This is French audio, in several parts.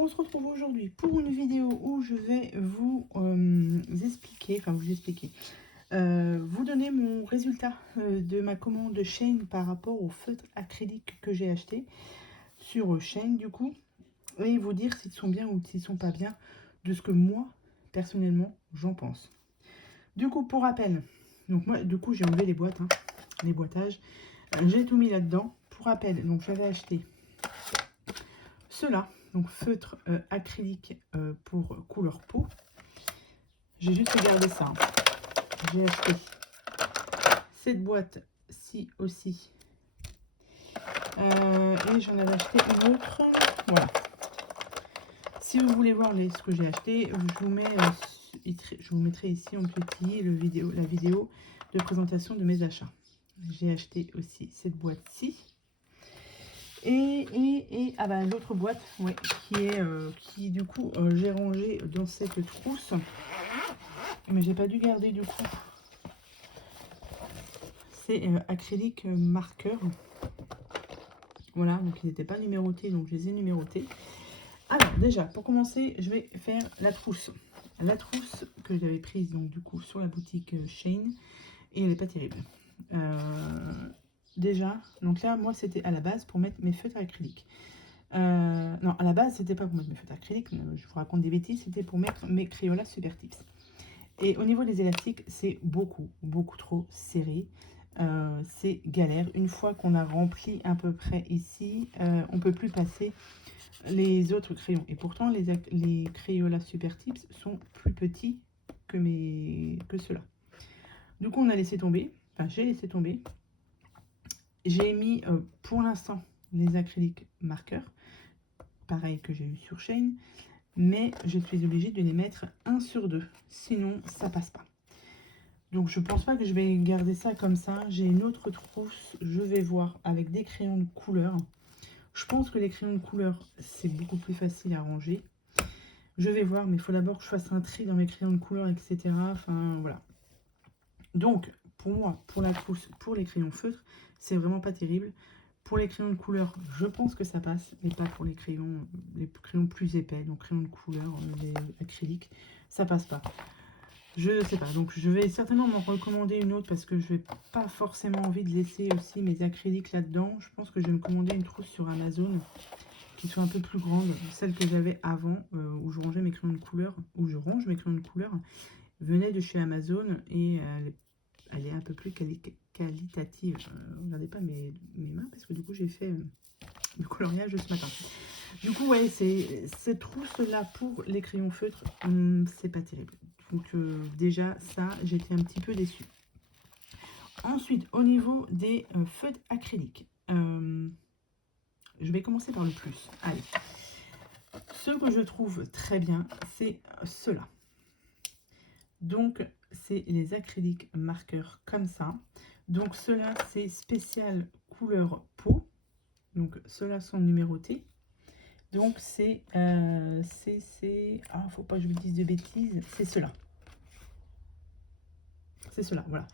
Alors on se retrouve aujourd'hui pour une vidéo où je vais vous expliquer, vous donner mon résultat de ma commande Shein par rapport aux feutres acryliques que j'ai acheté sur Shein du coup, et vous dire s'ils sont bien ou s'ils sont pas bien, de ce que moi personnellement j'en pense. Du coup, pour rappel, donc moi du coup j'ai enlevé les boîtes, les boîtages, j'ai tout mis là-dedans. Pour rappel, donc j'avais acheté cela, donc feutre acrylique pour couleur peau. J'ai juste regardé ça. J'ai acheté cette boîte-ci aussi. Et j'en avais acheté une autre. Voilà. Si vous voulez voir ce que j'ai acheté, je vous mettrai ici en petit la vidéo de présentation de mes achats. J'ai acheté aussi cette boîte-ci. Et ah bah, l'autre boîte, ouais, qui du coup j'ai rangé dans cette trousse, mais j'ai pas dû garder du coup. C'est acrylique marqueur. Voilà, donc ils n'étaient pas numérotés, donc je les ai numérotés. Alors déjà, pour commencer, je vais faire la trousse. La trousse que j'avais prise donc du coup sur la boutique Shein, et elle n'est pas terrible. Déjà, donc là, moi c'était à la base pour mettre mes feutres acryliques. Non, à la base, c'était pas pour mettre mes feutres acryliques, je vous raconte des bêtises, c'était pour mettre mes Crayola Super Tips. Et au niveau des élastiques, c'est beaucoup trop serré. C'est galère. Une fois qu'on a rempli à peu près ici, on ne peut plus passer les autres crayons. Et pourtant, les Crayola Super Tips sont plus petits que ceux-là. Du coup, on a laissé tomber. Enfin, j'ai laissé tomber. J'ai mis pour l'instant les acryliques marqueurs, pareil que j'ai eu sur Shein, mais je suis obligée de les mettre 1 sur 2, sinon ça passe pas. Donc je pense pas que je vais garder ça comme ça. J'ai une autre trousse, je vais voir, avec des crayons de couleur. Je pense que les crayons de couleur, c'est beaucoup plus facile à ranger. Je vais voir, mais il faut d'abord que je fasse un tri dans mes crayons de couleur, etc. Enfin, voilà. Donc, pour moi, pour la trousse, pour les crayons feutres, c'est vraiment pas terrible. Pour les crayons de couleur, je pense que ça passe, mais pas pour les crayons plus épais, donc crayons de couleur, les acryliques, ça passe pas. Je sais pas, donc je vais certainement m'en recommander une autre parce que je n'ai pas forcément envie de laisser aussi mes acryliques là-dedans. Je pense que je vais me commander une trousse sur Amazon qui soit un peu plus grande, celle que j'avais avant, où je rangeais mes crayons de couleur, où je range mes crayons de couleur, venait de chez Amazon et elle est un peu plus qualitative. Regardez pas mes mains parce que du coup j'ai fait le coloriage ce matin. Du coup, ouais, c'est cette trousse-là pour les crayons feutres, c'est pas terrible. Donc déjà, ça, j'étais un petit peu déçue. Ensuite, au niveau des feutres acryliques, je vais commencer par le plus. Allez, ce que je trouve très bien, c'est ceux-là. Donc, c'est les acryliques marqueurs comme ça. Donc, ceux-là, c'est spécial couleur peau. Donc, ceux-là sont numérotés. Donc, c'est... faut pas que je vous dise de bêtises. C'est ceux-là. C'est ceux-là, voilà.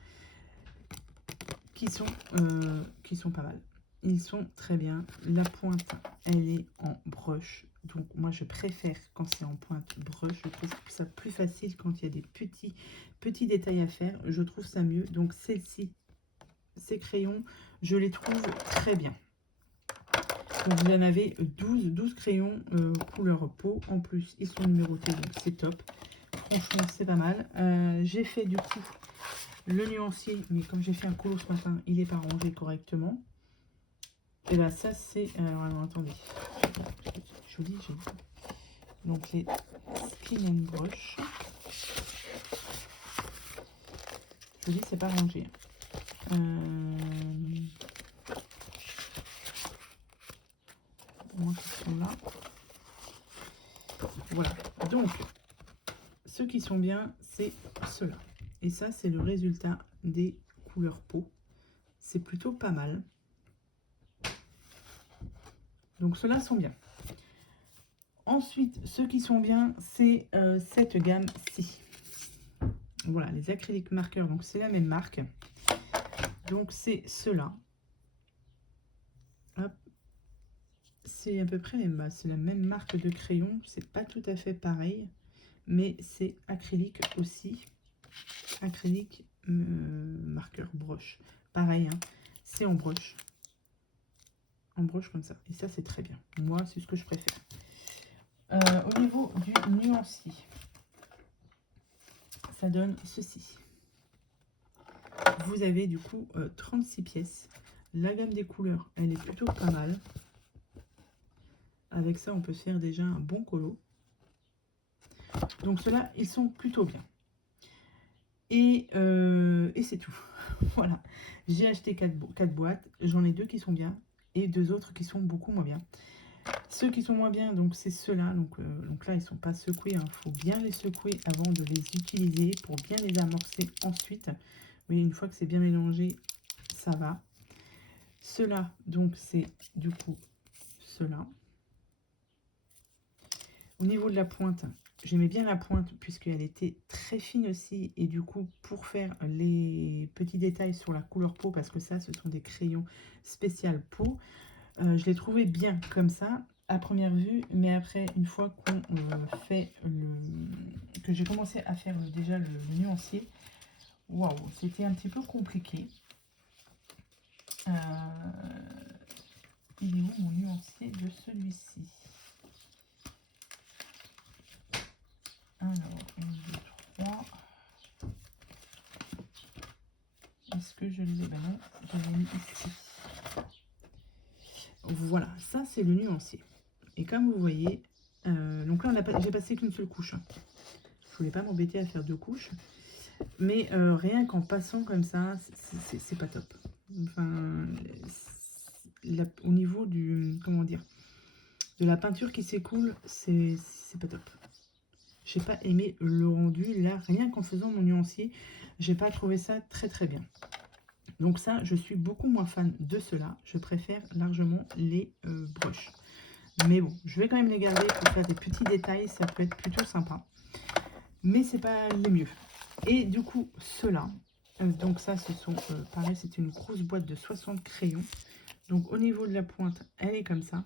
Qui sont pas mal. Ils sont très bien. La pointe, elle est en brush. Donc, moi, je préfère quand c'est en pointe brush. Je trouve ça plus facile quand il y a des petits détails à faire. Je trouve ça mieux. Donc, celle-ci, ces crayons, je les trouve très bien. Donc, vous en avez 12 crayons couleur peau. En plus, ils sont numérotés, donc c'est top. Franchement, c'est pas mal. J'ai fait du coup le nuancier, mais comme j'ai fait un colo ce matin, il n'est pas rangé correctement. Et bien ça, c'est... alors, attendez. Je vous dis, j'ai... Donc, les Clean and Brush. Je vous dis, c'est pas rangé. Moi, qui sont là. Voilà. Donc, ceux qui sont bien, c'est ceux-là. Et ça, c'est le résultat des couleurs peau. C'est plutôt pas mal. Donc, ceux-là sont bien. Ensuite, ceux qui sont bien, c'est cette gamme-ci. Voilà, les acryliques marqueurs. Donc, c'est la même marque. Donc, c'est ceux-là. Hop. c'est à peu près les masses. C'est la même marque de crayon. C'est pas tout à fait pareil. Mais c'est acrylique aussi. Acrylique marqueur broche. Pareil, hein, c'est en broche. En broche comme ça. Et ça, c'est très bien. Moi, c'est ce que je préfère. Au niveau du nuancier, ça donne ceci. Vous avez du coup 36 pièces. La gamme des couleurs, elle est plutôt pas mal. Avec ça, on peut se faire déjà un bon colo. Donc ceux-là, ils sont plutôt bien. Et c'est tout. Voilà. J'ai acheté 4 boîtes. J'en ai 2 qui sont bien et 2 autres qui sont beaucoup moins bien. Ceux qui sont moins bien, donc c'est ceux-là. Donc là, ils ne sont pas secoués. Il faut bien les secouer avant de les utiliser pour bien les amorcer ensuite. Oui, une fois que c'est bien mélangé, ça va. Ceux-là, donc c'est du coup ceux-là. Au niveau de la pointe, j'aimais bien la pointe puisqu'elle était très fine aussi. Et du coup, pour faire les petits détails sur la couleur peau, parce que ça, ce sont des crayons spécial peau, je l'ai trouvé bien comme ça à première vue. Mais après, une fois qu'on fait que j'ai commencé à faire déjà le nuancier, waouh, c'était un petit peu compliqué. Il est où mon nuancier de celui-ci? Alors, 1, 2, 3. Est-ce que je les ai? Ben non, je les ai mis ici. Voilà, ça c'est le nuancier. Et comme vous voyez, donc là j'ai passé qu'une seule couche. Je voulais pas m'embêter à faire 2 couches. Mais rien qu'en passant comme ça, c'est pas top. Enfin, au niveau du, comment dire, de la peinture qui s'écoule, c'est pas top. J'ai pas aimé le rendu. Là, rien qu'en faisant mon nuancier, j'ai pas trouvé ça très très bien. Donc ça, je suis beaucoup moins fan de cela. Je préfère largement les broches. Mais bon, je vais quand même les garder pour faire des petits détails. Ça peut être plutôt sympa. Mais c'est pas les mieux. Et du coup, ceux-là. Donc ça, ce sont, pareil, c'est une grosse boîte de 60 crayons. Donc au niveau de la pointe, elle est comme ça.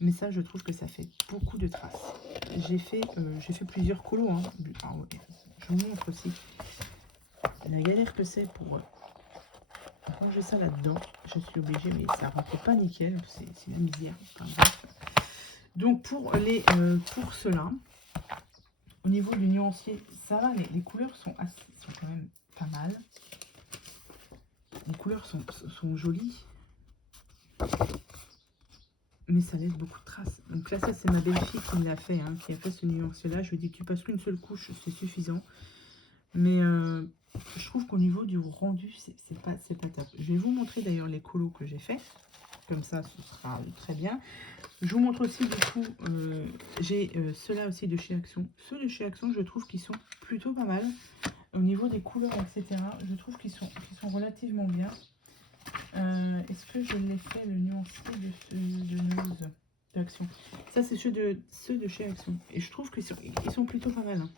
Mais ça, je trouve que ça fait beaucoup de traces. J'ai fait plusieurs colos. Hein. Ah ouais, je vous montre aussi la galère que c'est pour ranger ça là-dedans. Je suis obligée, mais ça ne rentre pas nickel. C'est la misère. Enfin, bref. Donc pour ceux-là, au niveau du nuancier, ça va. Les couleurs sont quand même pas mal. Les couleurs sont jolies. Mais ça laisse beaucoup de traces. Donc là, ça, c'est ma belle-fille qui me l'a fait, hein, qui a fait ce nuancier-là. Je lui ai dit que tu passes qu'une seule couche, c'est suffisant. Mais je trouve qu'au niveau du rendu, c'est pas top. Je vais vous montrer d'ailleurs les colos que j'ai fait. Comme ça, ce sera très bien. Je vous montre aussi, du coup, j'ai ceux-là aussi de chez Action. Ceux de chez Action, je trouve qu'ils sont plutôt pas mal. Au niveau des couleurs, etc., je trouve qu'ils sont relativement bien. Est-ce que je l'ai fait le nuancier de Nose d'Action? Ça, c'est ceux de chez Action. Et je trouve qu'ils sont plutôt pas mal. Hein.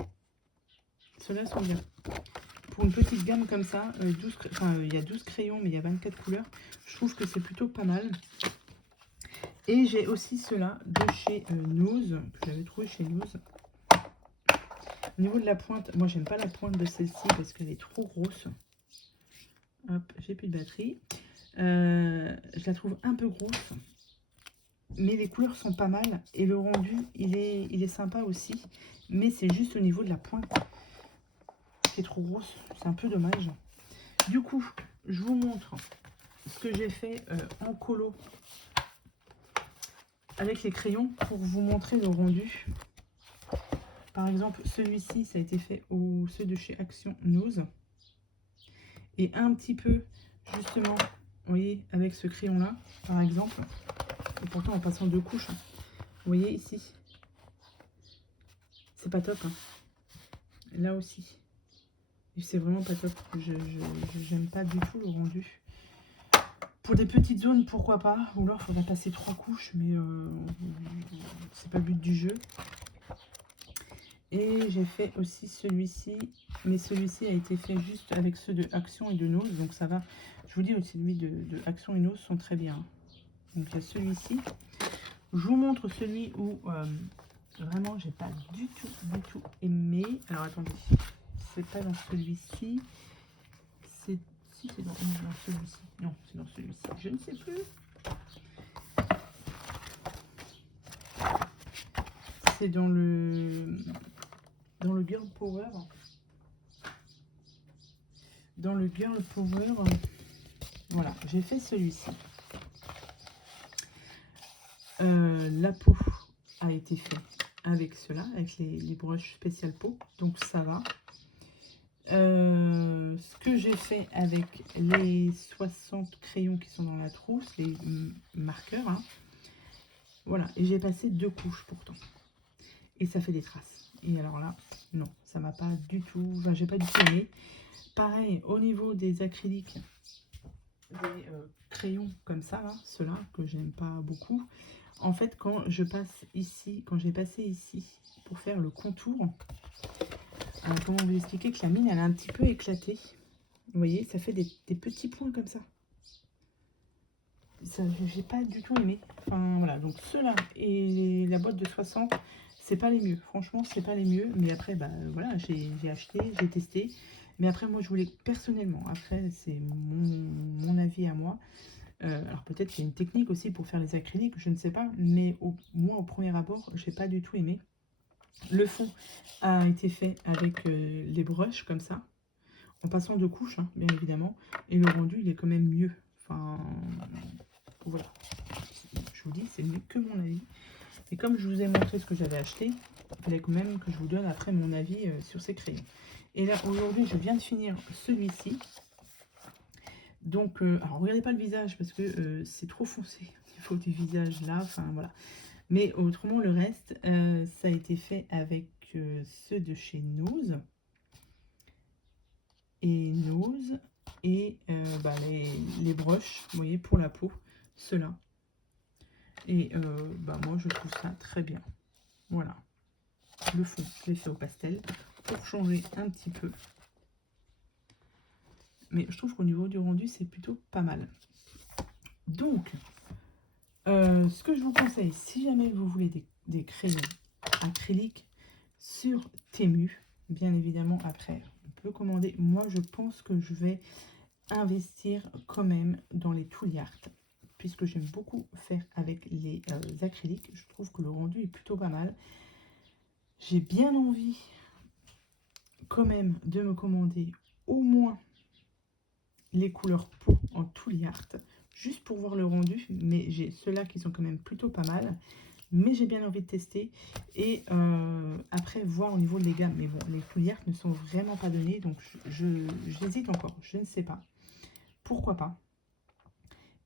Ceux-là sont bien. Pour une petite gamme comme ça, il y a 12 crayons, mais il y a 24 couleurs. Je trouve que c'est plutôt pas mal. Et j'ai aussi ceux-là de chez Nose, que j'avais trouvé chez Nose. Au niveau de la pointe, moi, j'aime pas la pointe de celle-ci parce qu'elle est trop grosse. Hop, j'ai plus de batterie. Je la trouve un peu grosse, mais les couleurs sont pas mal et le rendu il est sympa aussi, mais c'est juste au niveau de la pointe qui est trop grosse, c'est un peu dommage. Du coup, je vous montre ce que j'ai fait en colo avec les crayons pour vous montrer le rendu. Par exemple, celui-ci, ça a été fait au ceux de chez Action Nose et un petit peu justement, vous voyez, avec ce crayon là par exemple. Et pourtant en passant 2 couches. Hein. Vous voyez ici. C'est pas top. Hein. Là aussi. C'est vraiment pas top. J'aime pas du tout le rendu. Pour des petites zones, pourquoi pas. Ou alors il faudrait passer 3 couches. Mais c'est pas le but du jeu. Et j'ai fait aussi celui-ci. Mais celui-ci a été fait juste avec ceux de Action et de Nose. Donc ça va. Je vous dis aussi, celui de Action et Nose sont très bien. Donc il y a celui-ci. Je vous montre celui où vraiment j'ai pas du tout aimé. Alors attendez, c'est pas dans celui-ci. C'est si c'est dans celui-ci. Non, c'est dans celui-ci. Je ne sais plus. C'est dans le Girl Power. Dans le Girl Power, voilà, j'ai fait celui-ci. La peau a été faite avec cela, avec les brushes spécial peau, donc ça va. Ce que j'ai fait avec les 60 crayons qui sont dans la trousse, les marqueurs, hein, voilà, et j'ai passé 2 couches pourtant. Et ça fait des traces. Et alors là, non, ça m'a pas du tout, enfin j'ai pas du tout aimé. Pareil, au niveau des acryliques, des crayons comme ça, ceux-là, que j'aime pas beaucoup. En fait, quand je passe ici, quand j'ai passé ici pour faire le contour, comment vous expliquer que la mine, elle a un petit peu éclaté. Vous voyez, ça fait des petits points comme ça. Ça, j'ai pas du tout aimé. Enfin, voilà, donc ceux-là et la boîte de 60, c'est pas les mieux. Franchement, c'est pas les mieux. Mais après, bah voilà, j'ai acheté, j'ai testé. Mais après, moi, je voulais personnellement, après, c'est mon avis à moi. Alors peut-être qu'il y a une technique aussi pour faire les acryliques, je ne sais pas. Mais moi, au premier abord, j'ai pas du tout aimé. Le fond a été fait avec les brushes comme ça, en passant 2 couches, hein, bien évidemment. Et le rendu, il est quand même mieux. Enfin, voilà. Je vous dis, c'est mieux que mon avis. Et comme je vous ai montré ce que j'avais acheté, il fallait quand même que je vous donne après mon avis sur ces crayons. Et là, aujourd'hui, je viens de finir celui-ci. Donc, alors regardez pas le visage parce que c'est trop foncé au niveau du visage là. Enfin, voilà. Mais autrement, le reste, ça a été fait avec ceux de chez Nose. Et Nose. Et bah, les brushes, vous voyez, pour la peau. Ceux-là. Et bah, moi, je trouve ça très bien. Voilà. Le fond, je l'ai fait au pastel pour changer un petit peu. Mais je trouve qu'au niveau du rendu, c'est plutôt pas mal. Donc, ce que je vous conseille, si jamais vous voulez des crayons acryliques sur Temu, bien évidemment, après, on peut commander. Moi, je pense que je vais investir quand même dans les Tool Art, puisque j'aime beaucoup faire avec les acryliques. Je trouve que le rendu est plutôt pas mal. J'ai bien envie quand même de me commander au moins les couleurs peau en Tool Art, juste pour voir le rendu, mais j'ai ceux-là qui sont quand même plutôt pas mal, mais j'ai bien envie de tester, et après voir au niveau des gammes, mais bon, les Tool Art ne sont vraiment pas donnés, donc j'hésite encore, je ne sais pas, pourquoi pas,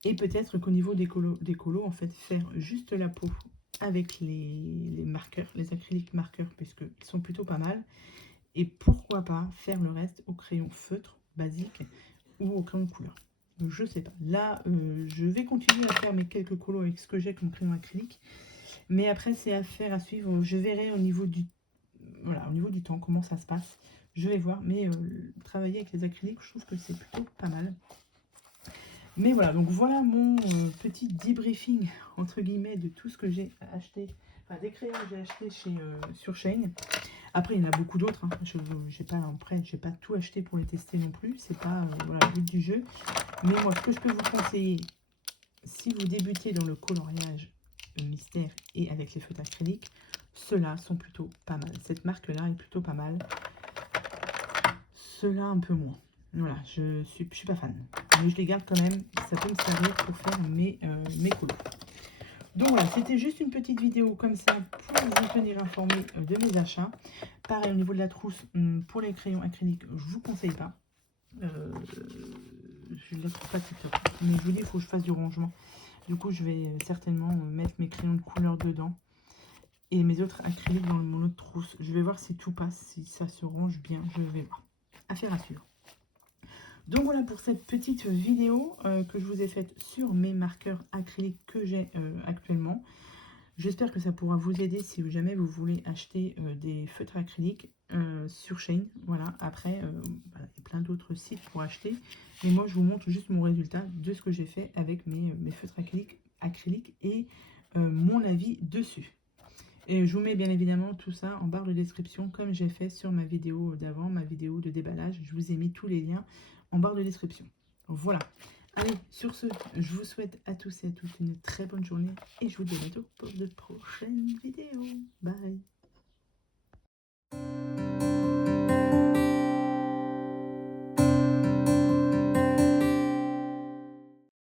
et peut-être qu'au niveau des colos, en fait, faire juste la peau avec les marqueurs, les acryliques marqueurs, puisqu'ils sont plutôt pas mal, et pourquoi pas faire le reste au crayon feutre basique ou au crayon de couleur. Donc, je sais pas. Là, je vais continuer à faire mes quelques colos avec ce que j'ai comme crayon acrylique. Mais après, c'est à faire, à suivre. Je verrai au niveau du, voilà, au niveau du temps comment ça se passe. Je vais voir. Mais travailler avec les acryliques, je trouve que c'est plutôt pas mal. Mais voilà, donc voilà mon petit debriefing, entre guillemets, de tout ce que j'ai acheté. Enfin, des crayons que j'ai acheté sur Shein. Après, il y en a beaucoup d'autres. Hein. Je n'ai pas tout acheté pour les tester non plus. C'est pas voilà, le but du jeu. Mais moi, ce que je peux vous conseiller, si vous débutez dans le coloriage mystère et avec les feutres acryliques, ceux-là sont plutôt pas mal. Cette marque-là est plutôt pas mal. Ceux-là, un peu moins. Voilà, je suis pas fan. Mais je les garde quand même. Ça peut me servir pour faire mes couleurs. Donc voilà, c'était juste une petite vidéo comme ça pour vous tenir informé de mes achats. Pareil, au niveau de la trousse, pour les crayons acryliques, je vous conseille pas. Je ne la trouve pas très top. Mais je vous dis, il faut que je fasse du rangement. Du coup, je vais certainement mettre mes crayons de couleur dedans. Et mes autres acryliques dans mon autre trousse. Je vais voir si tout passe, si ça se range bien. Je vais voir. Affaire à suivre. Donc voilà pour cette petite vidéo que je vous ai faite sur mes marqueurs acryliques que j'ai actuellement. J'espère que ça pourra vous aider si jamais vous voulez acheter des feutres acryliques sur Shein. Voilà, après, il y a plein d'autres sites pour acheter. Mais moi, je vous montre juste mon résultat de ce que j'ai fait avec mes feutres acryliques et mon avis dessus. Et je vous mets bien évidemment tout ça en barre de description comme j'ai fait sur ma vidéo d'avant, ma vidéo de déballage. Je vous ai mis tous les liens en barre de description. Voilà. Allez, sur ce, je vous souhaite à tous et à toutes une très bonne journée et je vous dis à bientôt pour de prochaines vidéos. Bye.